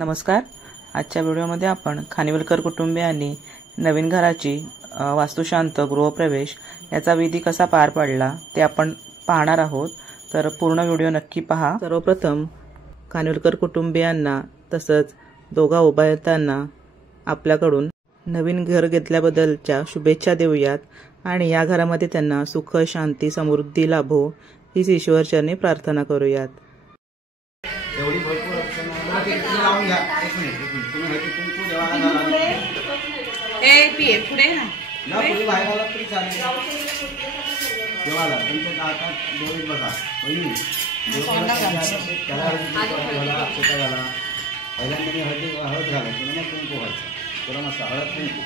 नमस्कार. आजच्या व्हिडिओमध्ये आपण खानिवलकर कुटुंबियांनी नवीन घराची वास्तुशांत गृहप्रवेश याचा विधी कसा पार पडला ते आपण पाहणार आहोत. तर पूर्ण व्हिडिओ नक्की पहा. सर्वप्रथम खानिवलकर कुटुंबियांना तसंच दोघा उभयतांना आपल्याकडून नवीन घर घेतल्याबद्दलच्या शुभेच्छा देऊयात आणि या घरामध्ये त्यांना सुख, शांती, समृद्धी लाभो हीच ईश्वरचरणी प्रार्थना करूयात. एवढी भरपूर लावून घ्या. एक मिनिट तुम्ही कुंकू देवाला पुढे बाहेर आला तरी चालेल. देवाला तुमच्या हातात देवीत बघा. त्याला अक्षता घाला. पहिल्यांदा हळद घाला. पुन्हा कुंकू व्हायचं. पुन्हा मस्त हळद कुंकू.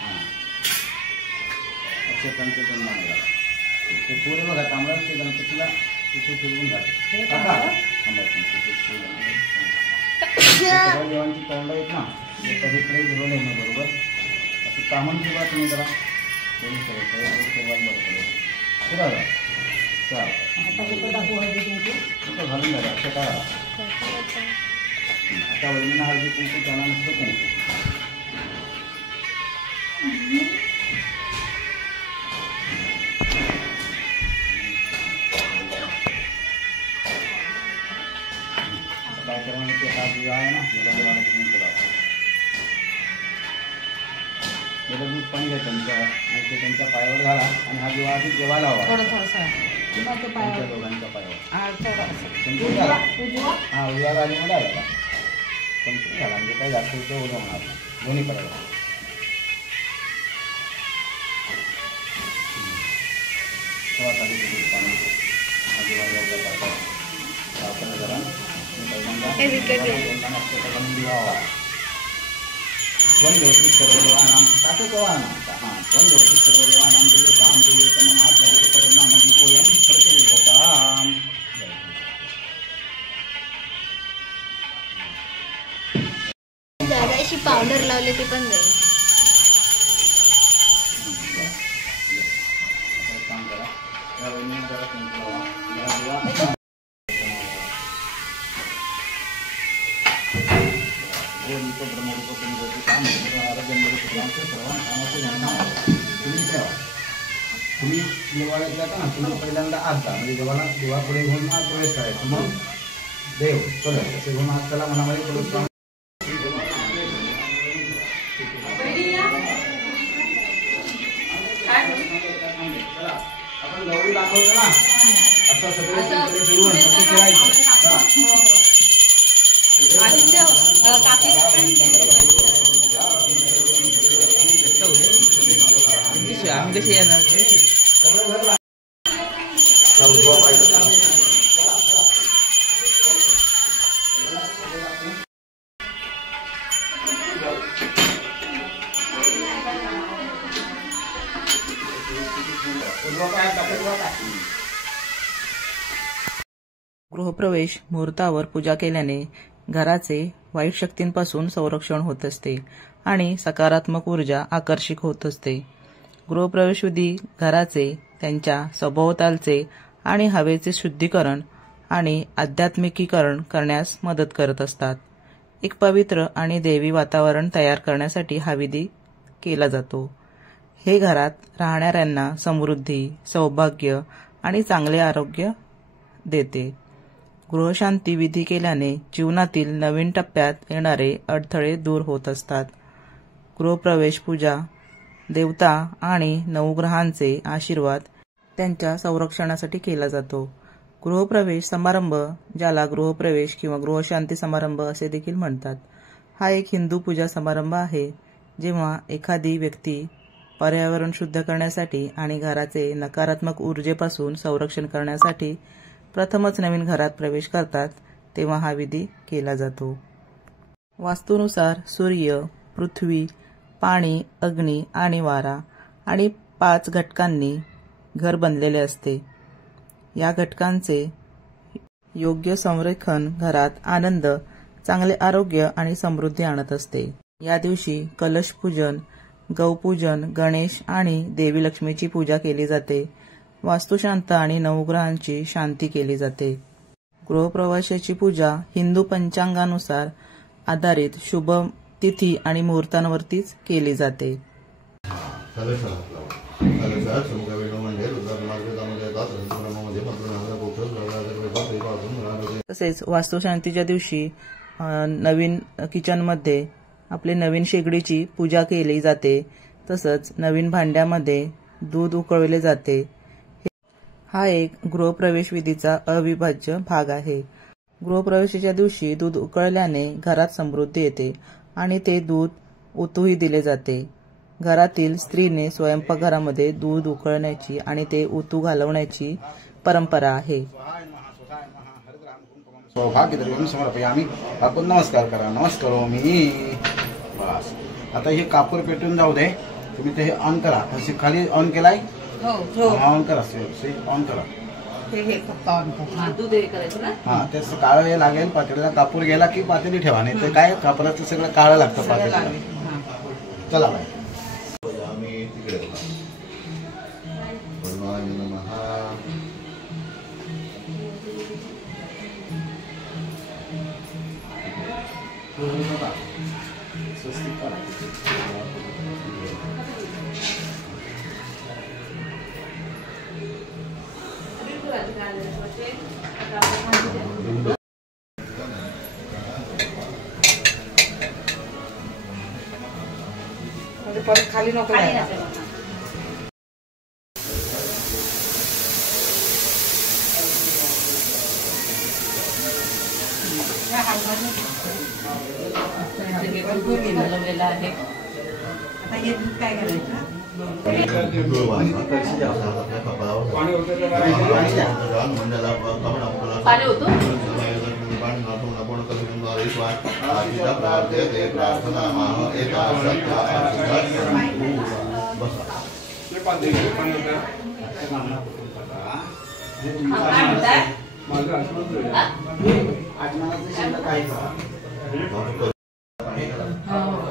हां अक्षतांचं पण मान घाला. ते पुढे बघा तांबडाचे गणपतीला तिथे फिरवून घाला. देवांची तोंड आहेत ना सगळीकडे घेऊन येणं बरोबर असं कामन किंवा तुम्ही जरा घालून झालं असं काय आता वहिनीला हळदी कुंकू त्याला नसतं कुंकू. ते हा दिवा आहे ना याला देवाला कुंकू लावा. याला दूध पाणी घ्या त्यांच्या आणि ते त्यांच्या पायावर घाला आणि हा दिवा आधी देवाला लावा. त्यांच्या दोघांच्या पायावर हा उजव्या गाडीमध्ये आला का पंचमी घाला म्हणजे काही जास्त उद्या होणार नाही. दोन्ही करायला पाणी जरा जागाशी पावडर लावले ते पण जाईल. तुम्ही देवाला जाता ना तुम्ही पहिल्यांदा आत जा म्हणजे देवाला देवा पुढे घेऊन आत प्रवेश करायचा. मग देव चला असे घेऊन आत चला मनामध्ये प्रवेश करा. आपण गौरी दाखवतो ना असं सगळे फिरून असं फिरायचं. आम्ही कशी येणार. गृहप्रवेश मुहूर्तावर पूजा केल्याने घराचे वाईट शक्तींपासून संरक्षण होत असते आणि सकारात्मक ऊर्जा आकर्षित होत असते. गृहप्रवेश विधी घराचे, त्यांच्या सभोवतालचे आणि हवेचे शुद्धीकरण आणि आध्यात्मिकीकरण करण्यास मदत करत असतात. एक पवित्र आणि देवी वातावरण तयार करण्यासाठी हा विधी केला जातो. हे घरात राहणाऱ्यांना समृद्धी, सौभाग्य आणि चांगले आरोग्य देते. गृहशांती विधी केल्याने जीवनातील नवीन टप्प्यात येणारे अडथळे दूर होत असतात. गृहप्रवेश पूजा देवता आणि नवग्रहांचे आशीर्वाद त्यांच्या संरक्षणासाठी केला जातो. गृहप्रवेश समारंभ, ज्याला गृहप्रवेश किंवा गृहशांती समारंभ असे देखील म्हणतात, हा एक हिंदू पूजा समारंभ आहे जेव्हा एखादी व्यक्ती पर्यावरण शुद्ध करण्यासाठी आणि घराचे नकारात्मक ऊर्जेपासून संरक्षण करण्यासाठी प्रथमच नवीन घरात प्रवेश करतात तेव्हा हा विधी केला जातो. वास्तूनुसार सूर्य, पृथ्वी, पाणी, अग्नी आणि वारा आणि 5 घटकांनी घर बनलेले असते. या घटकांचे योग्य संरेखन घरात आनंद, चांगले आरोग्य आणि समृद्धी आणत असते. या दिवशी कलश पूजन, गौपूजन, गणेश आणि देवी लक्ष्मीची पूजा केली जाते. वास्तुशांत आणि नवग्रहांची शांती केली जाते. गृहप्रवेशाची पूजा हिंदू पंचांगानुसार आधारित शुभ तिथी आणि मुहूर्तांवरतीच केली जाते. तसेच वास्तुशांतीच्या दिवशी नवीन किचनमध्ये आपली नवीन शेगडीची पूजा केली जाते. तसंच नवीन भांड्यामध्ये दूध उकळवले जाते. हा एक गृहप्रवेश विधीचा अविभाज्य भाग आहे. गृहप्रवेशाच्या दिवशी दूध उकळल्याने घरात समृद्धी येते आणि ते दूध ओतूही दिले जाते. घरातील स्त्रीने स्वयंपाकघरामध्ये दूध उकळण्याची आणि ते ओतू घालवण्याची परंपरा आहे. सौभाग्यद्रव्यं समर्पयामि. आपण नमस्कार करा. नमस्कारोमी. बस आता हे कापूर पेटून जाऊ दे. तुम्ही ते ऑन करा. असे खाली ऑन केलाय. ऑन करा. ऑन करा. दूध हे करायचं ना. हा त्याच काळं हे लागेल. पातेल्याला कापूर गेला की पातेली ठेवा. नाही तर काय कापराचं सगळं काळं लागतं पातेलीला. चला बाय. परत खाली नको आता हे दूध काय करायचं. पाणी होतो.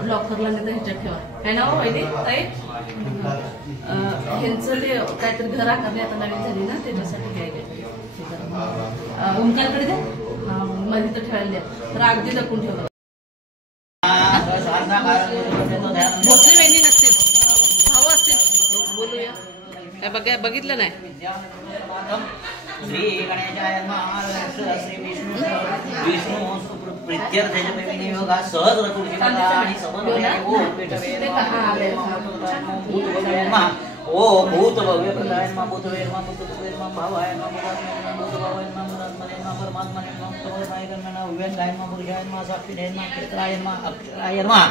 लॉकरला नाही तर ह्याच्यात ठेवा. है ना वहिनी ताई. ह्यांचं ते काहीतरी घर आकारले आता नवीन झाली ना त्याच्यासाठी घ्यायला ओंकारकडे द्या. हा मध्ये तर ठेवायला द्या. तर अगदी जपून ठेवा. भोसले वहिनी नसतील भाऊ असतील. बोलूया काय बघितलं नाही. श्री गणेशाय नमः. श्री विष्णू प्रीत्यर्थेजपैनी योगा सहज रतुर्जिमता आणि समन्वय ओ भूत भव्य प्रदाय नमः. भूत वेर्मा भूत वेर्मा भावाय नमः. भूत भावाय नमः. परमात्मने नमः. परमात्मने नमः. तमोदाय नमः. उव्यंगाय नमः. पुरुषाय नमः. साक्षिणे नमः. कीर्तनाय नमः. अक्षराय नमः.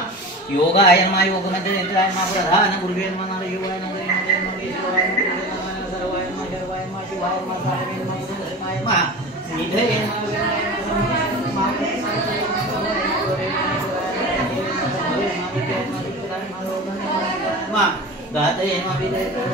योगाय नमः. योगमध्येन्द्राय नमः. प्रधान गुरुवे नमः. नारयोगाय नमः. नमः शिवाय नमः. सर्वाय नमः. सर्वाय नमः. शिवाय नमः. साधवे नमः. सुदर्शनाय नमः. निधये नमः. गाते नमः. विदे नमः.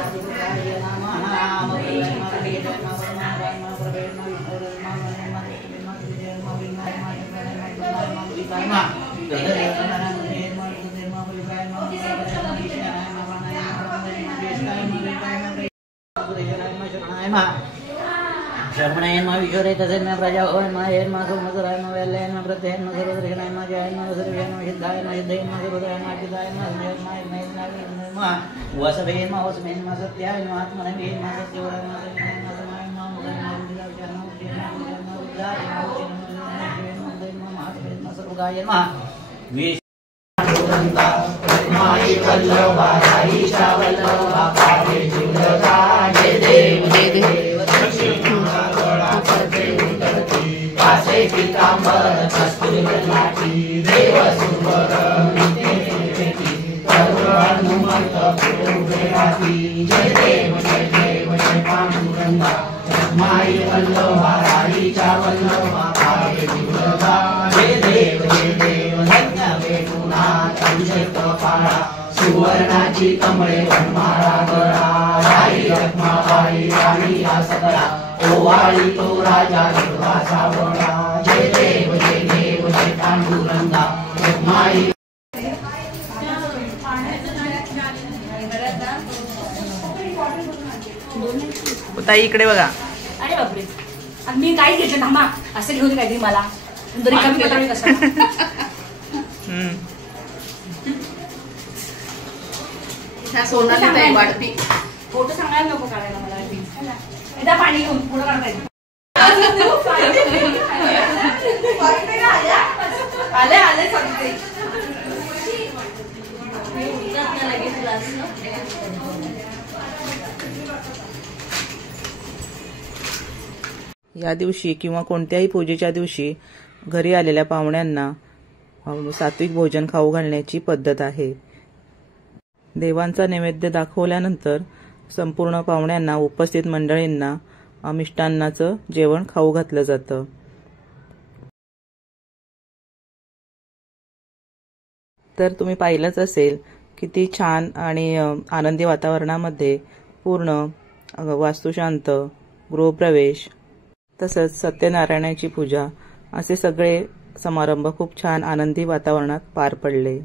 शर्मणे नमः. विश्वरे तस्मै प्रजा नमः. नमः सोमसराय नमः. वेल्ले नमः. प्रत्यय नमः. सर्वदर्शनाय नमः. जय नमः. सर्वे नमः. सिद्धाय नमः. सिद्धये नमः. सर्वदाय नमः. सिद्धाय नमः. वसवे नमः. वसमे नमः. सत्याय नमः. आत्मने नमः. सत्यवराय नमः. समाय नमः. समाय नमः. सर्वगाय नमः. माई वल्लभाई वल्लभा पावे जिंदगा. जय देव जय देव. पासे पीतांबर कस्तुरी लाठी. देव सुंदर हनुमंत पुरुषाती. जय देव जय देव. जय पांडुरंगा. माई वल्लभाई वल्लभा पावे जिंदगा. जय देव जय देव. धन्य वेणुनाथ अभिषेक पाळा. सुवर्णाची कमळे वनमाळा गळा. आई रत्नाबाई राणी या सगळा. ओवाळी तो राजा विश्वासा बळा. जय देव जय देव. जय पांडुरंगा. माई ताई इकडे बघा. अरे बापरे. मी काय घेतलं ना असं घेऊन काय मला. सोनाली ताई वाढती. फोटो सांगायला नको काढायला मला. एकदा पाणी घेऊन पुढे काढायचं. आले आले सांगते. या दिवशी किंवा कोणत्याही पूजेच्या दिवशी घरी आलेल्या पाहुण्यांना सात्विक भोजन खाऊ घालण्याची पद्धत आहे. देवांचा नैवेद्य दाखवल्यानंतर संपूर्ण पाहुण्यांना, उपस्थित मंडळींना मिष्टान्नाचं जेवण खाऊ घातलं जातं. तर तुम्ही पाहिलंच असेल किती छान आणि आनंदी वातावरणामध्ये पूर्ण वास्तुशांत, गृहप्रवेश तसंच सत्यनारायणाची पूजा असे सगळे समारंभ खूप छान आनंदी वातावरणात पार पडले.